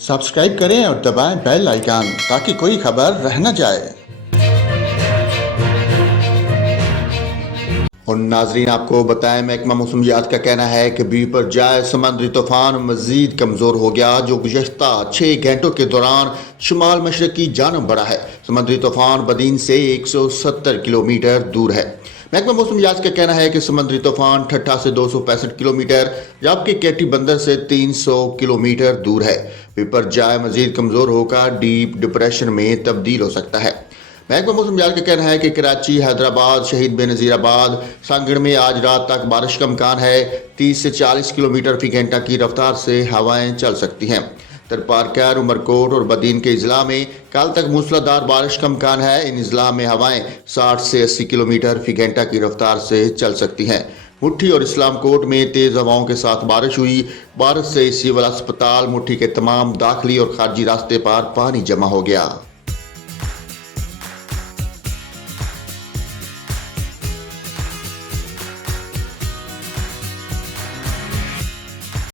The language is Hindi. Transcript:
सब्सक्राइब करें और दबाएं बेल आइकन ताकि कोई खबर रह न जाए। और नाजरीन, आपको बताएं, महकमा मौसमियात का कहना है कि बीपर जाए समुद्री तूफान मजीद कमज़ोर हो गया, जो गुज़श्ता 6 घंटों के दौरान शुमाल मशरक़ की जानब बढ़ा है। समुद्री तूफान बदीन से 170 किलोमीटर दूर है। महकमा मौसमियात का कहना है कि समुद्री तूफान ठट्ठा से 265 किलोमीटर जबकि केटी बंदर से 300 किलोमीटर दूर है। बीपर जाए मजीद कमज़ोर होकर डीप डिप्रेशन में तब्दील हो सकता है। महकमा मौसमियात का कहना है कि कराची, हैदराबाद, शहीद बेनज़ीराबाद, सांगड़ में आज रात तक बारिश का इम्कान है। 30 से 40 किलोमीटर फी घंटा की रफ्तार से हवाएं चल सकती हैं। तरपारकर, उमरकोट और बदीन के अजला में कल तक मूसलाधार बारिश का इम्कान है। इन अजला में हवाएं 60 से 80 किलोमीटर फी घंटा की रफ्तार से चल सकती हैं। मुट्ठी और इस्लामकोट में तेज़ हवाओं के साथ बारिश हुई। बारिश से सिविल अस्पताल मुट्ठी के तमाम दाखिली और खारजी रास्ते पर पानी जमा हो गया।